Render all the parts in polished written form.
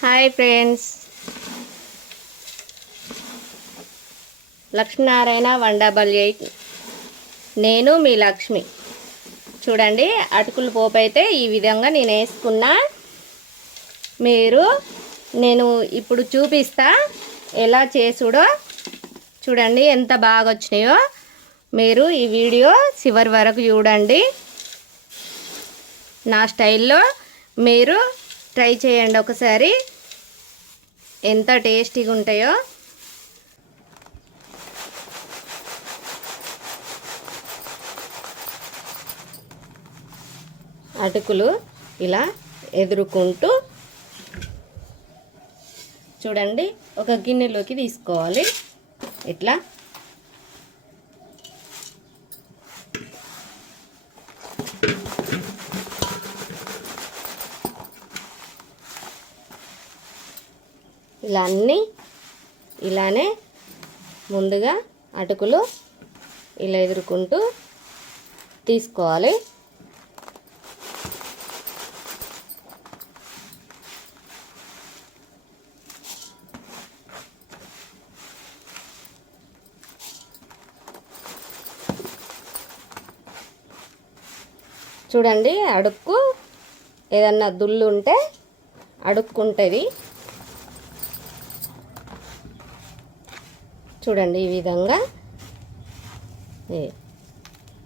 Hi friends, Lakshminarayana 188. నేను మీ లక్ష్మి. చూడండి, అటుకుల పోపు అయితే ఈ విధంగా నేను వేసుకున్నా. నేను ఇప్పుడు చూపిస్తా ఎలా చేసుడో. చూడండి ఎంత బాగా వచ్చినాయో. మీరు ఈ వీడియో చివరి వరకు చూడండి. నా స్టైల్లో మీరు ట్రై చేయండి ఒకసారి, ఎంత టేస్టీగా ఉంటాయో. అటుకులు ఇలా ఎదురుకుంటూ చూడండి ఒక గిన్నెలోకి తీసుకోవాలి. ఇట్లా ఇలా అన్నీ ఇలానే ముందుగా అటుకులు ఇలా ఎదురుకుంటూ తీసుకోవాలి. చూడండి, అడుక్కు ఏదన్నా దుల్లు ఉంటే అడుక్కుంటుంది. చూడండి ఈ విధంగా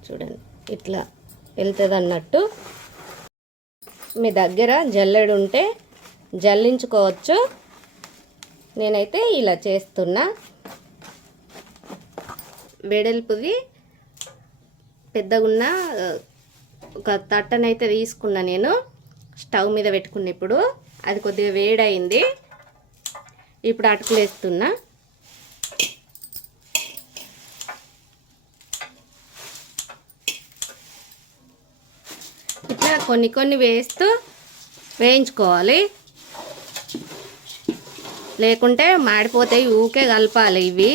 చూడండి ఇట్లా వెళ్తుంది అన్నట్టు. మీ దగ్గర జల్లెడు ఉంటే జల్లించుకోవచ్చు. నేనైతే ఇలా చేస్తున్నా. వెడల్పుది పెద్దగున్న ఒక తట్టనైతే తీసుకున్నా. నేను స్టవ్ మీద పెట్టుకున్న. ఇప్పుడు అది కొద్దిగా వేడైంది. ఇప్పుడు అటుకులు వేస్తున్నా. ఇట్లా కొన్ని కొన్ని వేస్తూ వేయించుకోవాలి, లేకుంటే మాడిపోతాయి. ఊకే కలపాలి. ఇవి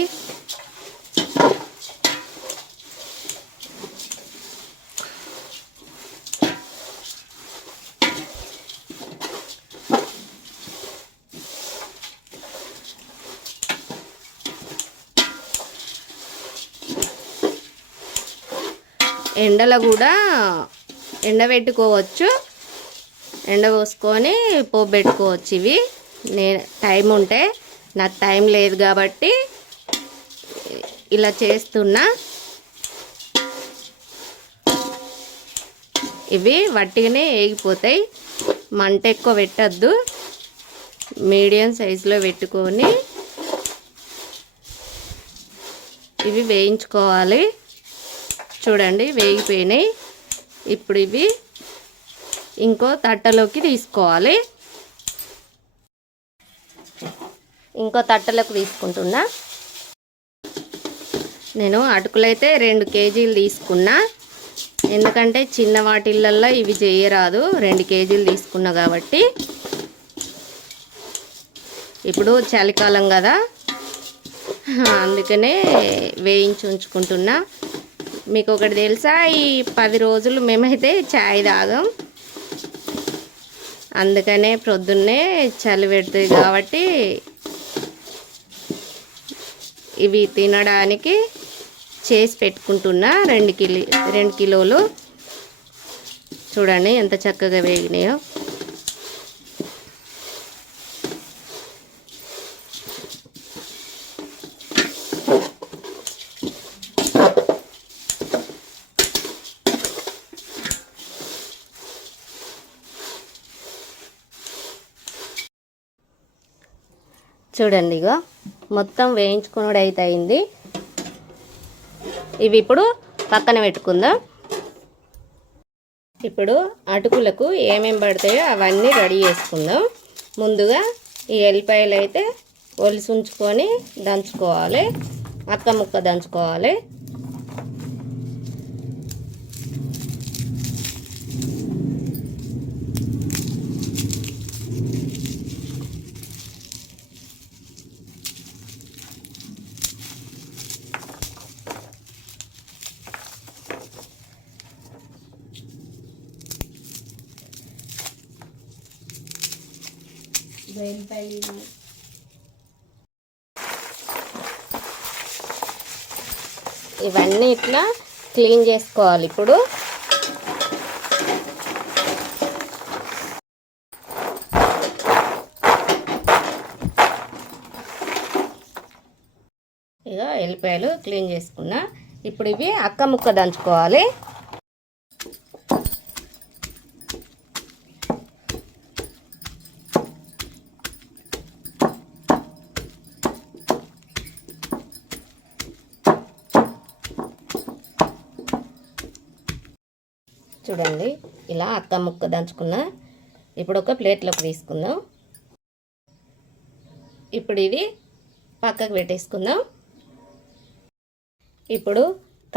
ఎండలో కూడా ఎండబెట్టుకోవచ్చు. ఎండ పోసుకొని పోపు పెట్టుకోవచ్చు. ఇవి టైం ఉంటే, నాకు టైం లేదు కాబట్టి ఇలా చేస్తున్నా. ఇవి వట్టిగానే వేగిపోతాయి. మంట ఎక్కువ పెట్టద్దు, మీడియం సైజులో పెట్టుకొని ఇవి వేయించుకోవాలి. చూడండి వేగిపోయినాయి. ఇప్పుడు ఇవి ఇంకో తట్టలోకి తీసుకోవాలి. ఇంకో తట్టలోకి తీసుకుంటున్నా. నేను అటుకులైతే 2 కేజీలు తీసుకున్నా. ఎందుకంటే చిన్న వాటిళ్ళల్లో ఇవి చేయరాదు. 2 కేజీలు తీసుకున్నా కాబట్టి. ఇప్పుడు చలికాలం కదా, అందుకనే వేయించి ఉంచుకుంటున్నా. మీకు ఒకటి తెలుసా, ఈ 10 రోజులు మేమైతే చాయ్ తాగం. అందుకనే ప్రొద్దున్నే చలి పెడుతుంది కాబట్టి ఇవి తినడానికి చేసి పెట్టుకుంటున్నా. 2 కిలోలు. చూడండి ఎంత చక్కగా వేగినాయో. చూడండి ఇగో మొత్తం వేయించుకున్నాడు అయితే అయింది. ఇవి ఇప్పుడు పక్కన పెట్టుకుందాం. ఇప్పుడు అటుకులకు ఏమేమి పడతాయో అవన్నీ రెడీ చేసుకుందాం. ముందుగా ఈ ఎల్లిపాయలు అయితే ఒలిసి ఉంచుకొని దంచుకోవాలి. ముక్క దంచుకోవాలి. ఇవన్నీ ఇట్లా క్లీన్ చేసుకోవాలి. ఇప్పుడు ఇక ఎల్లిపాయలు క్లీన్ చేసుకున్నా. ఇప్పుడు ఇవి అక్క ముక్క దంచుకోవాలి. చూడండి ఇలా అక్క ముక్క దంచుకున్నా. ఇప్పుడు ఒక ప్లేట్లోకి తీసుకుందాం. ఇప్పుడు ఇది పక్కకు పెట్టేసుకుందాం. ఇప్పుడు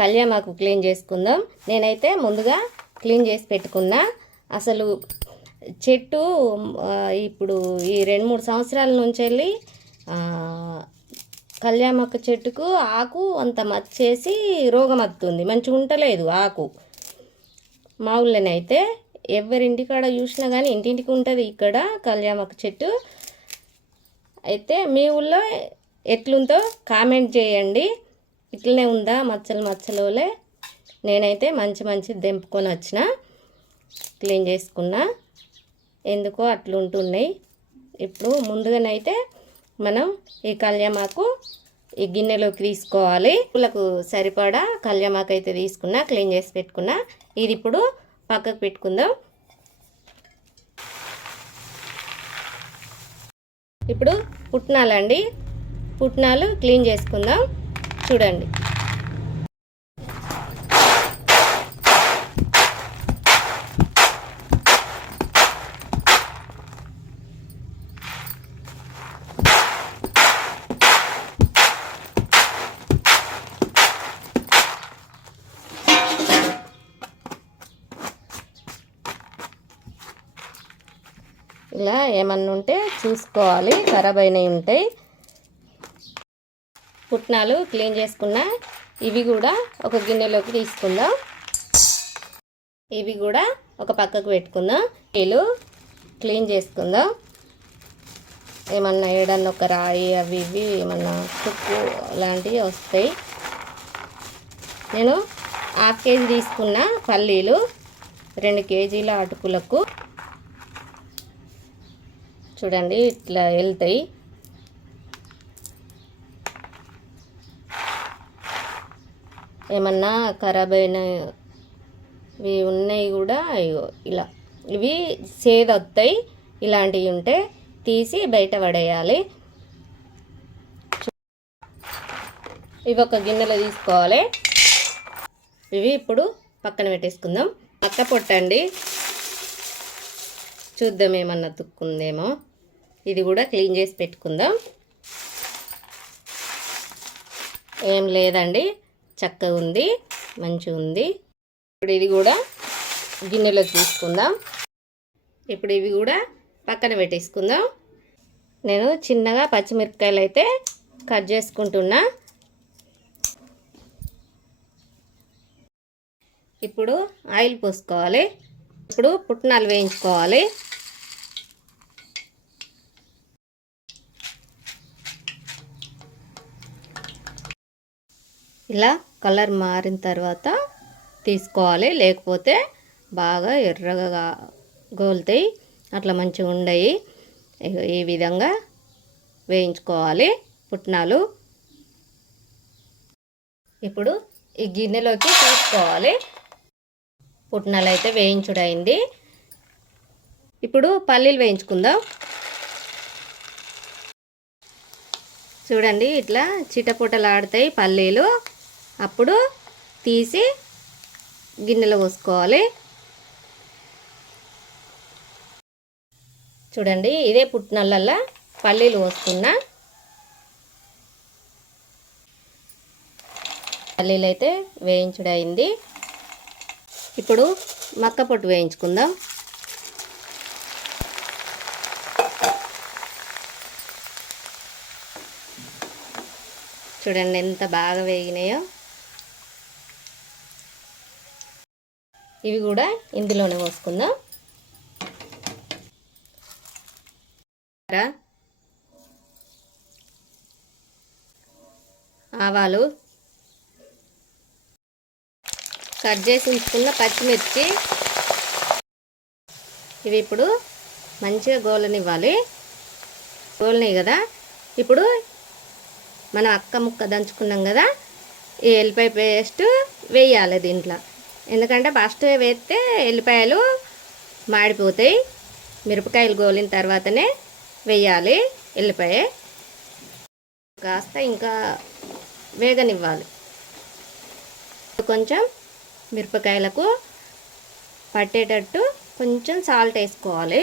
కళ్యామాకు క్లీన్ చేసుకుందాం. నేనైతే ముందుగా క్లీన్ చేసి పెట్టుకున్నా. అసలు చెట్టు ఇప్పుడు ఈ 2-3 సంవత్సరాల నుంచి వెళ్ళి కళ్యామాకు చెట్టుకు ఆకు అంత మచ్చేసి రోగం వస్తుంది, మంచిగా ఉండలేదు ఆకు. మా ఊళ్ళోనైతే ఎవరింటికాడ చూసినా కానీ ఇంటింటికి ఉంటుంది ఇక్కడ కళ్యామాకు చెట్టు. అయితే మీ ఊళ్ళో ఎట్లుందో కామెంట్ చేయండి. ఇట్లనే ఉందా మచ్చలు మచ్చలోలే? నేనైతే మంచి దెంపుకొని వచ్చిన, క్లీన్ చేసుకున్నా. ఎందుకో అట్లుంటున్నాయి. ఇప్పుడు ముందుగానైతే మనం ఈ కళ్యామాకు ఈ గిన్నెలోకి తీసుకోవాలి. పూలకు సరిపడా కళ్యామాకు అయితే తీసుకున్నా, క్లీన్ చేసి పెట్టుకున్నా. ఇది ఇప్పుడు పక్కకు పెట్టుకుందాం. ఇప్పుడు పుట్నాలండి, పుట్నాలు క్లీన్ చేసుకుందాం. చూడండి ఇలా ఏమన్నా ఉంటే చూసుకోవాలి, ఖరాబ్ అయినవి ఉంటాయి. పుట్నాలు క్లీన్ చేసుకున్నా. ఇవి కూడా ఒక గిన్నెలోకి తీసుకుందాం. ఇవి కూడా ఒక పక్కకు పెట్టుకుందాం. ఇల్లు క్లీన్ చేసుకుందాం. ఏమన్నా ఏడన్నా ఒక రాయి అవి ఇవి ఏమన్నా తుక్కు లాంటివి వస్తాయి. నేను 1/2 కేజీ తీసుకున్న పల్లీలు, 2 కేజీల అటుకులకు. చూడండి ఇట్లా వెళ్తాయి. ఏమన్నా ఖరాబ్ అయినవి ఉన్నాయి కూడా ఇలా ఇవి సేదొస్తాయి. ఇలాంటివి ఉంటే తీసి బయట పడేయాలి. ఇవి ఒక గిన్నెలో తీసుకోవాలి. ఇవి ఇప్పుడు పక్కన పెట్టేసుకుందాం. పక్క పొట్టండి, చూద్దాం ఏమన్నా తుక్కుందేమో. ఇది కూడా క్లీన్ చేసి పెట్టుకుందాం. ఏం లేదండి, చక్కగా ఉంది, మంచిగా ఉంది. ఇప్పుడు ఇది కూడా గిన్నెలో తీసుకుందాం. ఇప్పుడు ఇవి కూడా పక్కన పెట్టేసుకుందాం. నేను చిన్నగా పచ్చిమిరపకాయలు అయితే కట్ చేసుకుంటున్నా. ఇప్పుడు ఆయిల్ పోసుకోవాలి. ఇప్పుడు పుట్నాలు వేయించుకోవాలి. ఇలా కలర్ మారిన తర్వాత తీసుకోవాలి, లేకపోతే బాగా ఎర్రగా గోలుతాయి, అట్లా మంచిగా ఉండయి. ఈ విధంగా వేయించుకోవాలి పుట్నాలు. ఇప్పుడు ఈ గిన్నెలోకి తీసుకోవాలి. పుట్నాలు అయితే వేయించుడైంది. ఇప్పుడు పల్లీలు వేయించుకుందాం. చూడండి ఇట్లా చిటపుటలాడుతాయి పల్లీలు. అప్పుడు తీసి గిన్నెలో పోసుకోవాలి. చూడండి ఇదే పుట్నాలల్లో పల్లీలు పోసుకున్నా. పల్లీలు అయితే వేయించుడైంది. ఇప్పుడు మక్క పొట్టు వేయించుకుందాం. చూడండి ఎంత బాగా వేగినాయో. ఇవి కూడా ఇందులోనే పోసుకుందాం. ఆవాలు, కట్ చేసి ఉంచుకున్న పచ్చిమిర్చి, ఇవి ఇప్పుడు మంచిగా గోలనివ్వాలి. గోలనివి కదా, ఇప్పుడు మనం అక్క ముక్క దంచుకున్నాం కదా, ఈ ఎల్లిపాయ పేస్ట్ వేయాలి దీంట్లో. ఎందుకంటే ఫస్ట్ వేస్తే ఎల్లిపాయలు మాడిపోతాయి. మిరపకాయలు గోలిన తర్వాతనే వేయాలి ఎల్లిపాయ. కాస్త ఇంకా వేగనివ్వాలి. కొంచెం మిరపకాయలకు పట్టేటట్టు కొంచెం సాల్ట్ వేసుకోవాలి.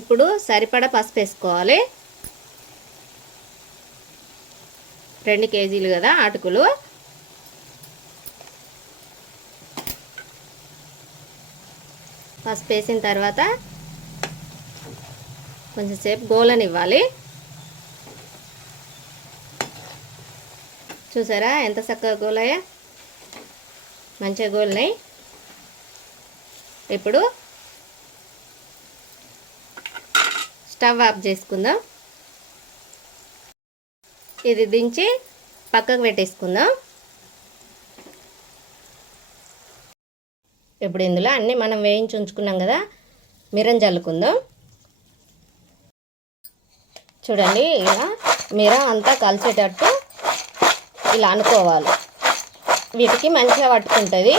ఇప్పుడు సరిపడా పసుపు వేసుకోవాలి. 2 కేజీలు కదా అటుకులు. పసుపు వేసిన తర్వాత కొంచెంసేపు గోలనివ్వాలి. చూసారా ఎంత చక్కగా గోలయ్యా, మంచిగా గోలినాయి. ఇప్పుడు స్టవ్ ఆఫ్ చేసుకుందాం. ఇది దించి పక్కకు పెట్టేసుకుందాం. ఇప్పుడు ఇందులో అన్నీ మనం వేయించి ఉంచుకున్నాం కదా, మిరం చల్లుకుందాం. చూడండి, ఇలా మిరం అంతా కలిసేటట్టు ఇలా అనుకోవాలి. వీటికి మంచిగా పట్టుకుంటుంది.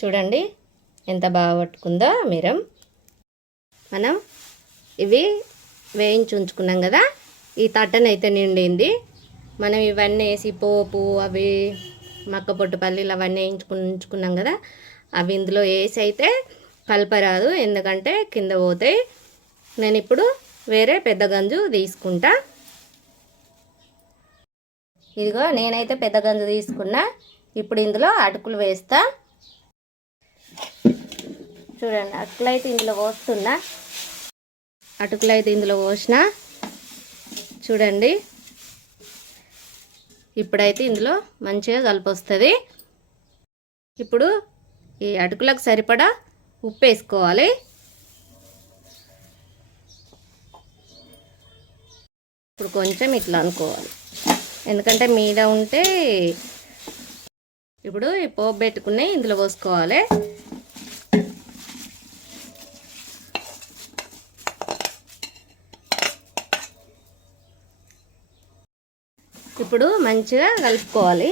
చూడండి ఎంత బాగా పట్టుకుందో మిరం. మనం ఇవి వేయించి ఉంచుకున్నాం కదా, ఈ తట్టనైతే నిండింది. మనం ఇవన్నీ వేసి పోపు, అవి మక్క పొట్టు పల్లీలు అవన్నీ ఉంచుకున్నాం కదా, అవి ఇందులో వేసి అయితే కలపరాదు, ఎందుకంటే కింద పోతాయి. నేను ఇప్పుడు వేరే పెద్ద గంజు తీసుకుంటా. ఇదిగో నేనైతే పెద్ద గంజు తీసుకున్నా. ఇప్పుడు ఇందులో అటుకులు వేస్తా. చూడండి, అటుకులైతే ఇందులో పోస్తున్నా. అటుకులైతే ఇందులో పోసిన. చూడండి, ఇప్పుడైతే ఇందులో మంచిగా కలిపొస్తుంది. ఇప్పుడు ఈ అటుకులకు సరిపడా ఉప్పు వేసుకోవాలి. ఇప్పుడు కొంచెం ఇట్లా అనుకోవాలి, ఎందుకంటే మీద ఉంటే. ఇప్పుడు ఈ పోపు పెట్టుకుని ఇందులో పోసుకోవాలి. ఇప్పుడు మంచిగా కలుపుకోవాలి.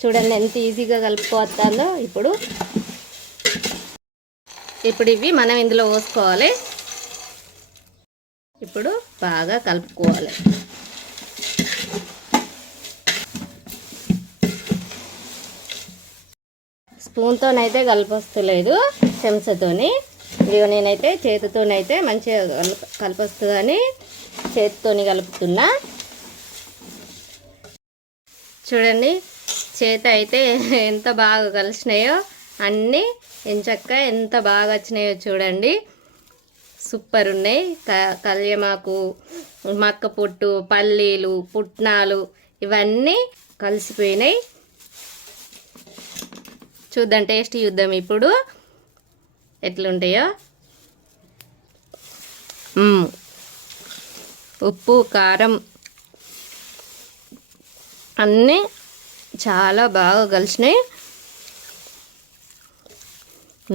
చూడండి ఎంత ఈజీగా కలుపుకోవస్తుందో. ఇప్పుడు ఇవి మనం ఇందులో పోసుకోవాలి. ఇప్పుడు బాగా కలుపుకోవాలి. స్పూన్తోనైతే కలిపొస్తలేదు, చెంచాతోని. ఇదిగో నేనైతే చేతితోనైతే మంచిగా కలిపొస్తుందని చేతితోని కలుపుతున్నా. చూడండి, చేతి అయితే ఎంత బాగా కలిసినాయో, అన్నీ ఎంచక్క ఎంత బాగా వచ్చినాయో చూడండి. సూపర్ ఉన్నాయి. కళ్యమాకు, మక్క పొట్టు, పల్లీలు, పుట్నాలు ఇవన్నీ కలిసిపోయినాయి. చూద్దాం, టేస్ట్ చూద్దాం ఇప్పుడు ఎట్లుంటాయో. ఉప్పు, కారం అన్నీ చాలా బాగా కలిసినాయి.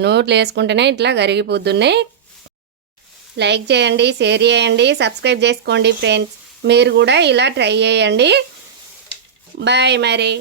నోట్లు వేసుకుంటేనే ఇట్లా కరిగిపోతున్నాయి. లైక్ చేయండి, షేర్ చేయండి, సబ్స్క్రైబ్ చేసుకోండి ఫ్రెండ్స్. మీరు కూడా ఇలా ట్రై చేయండి. బాయ్ మరి.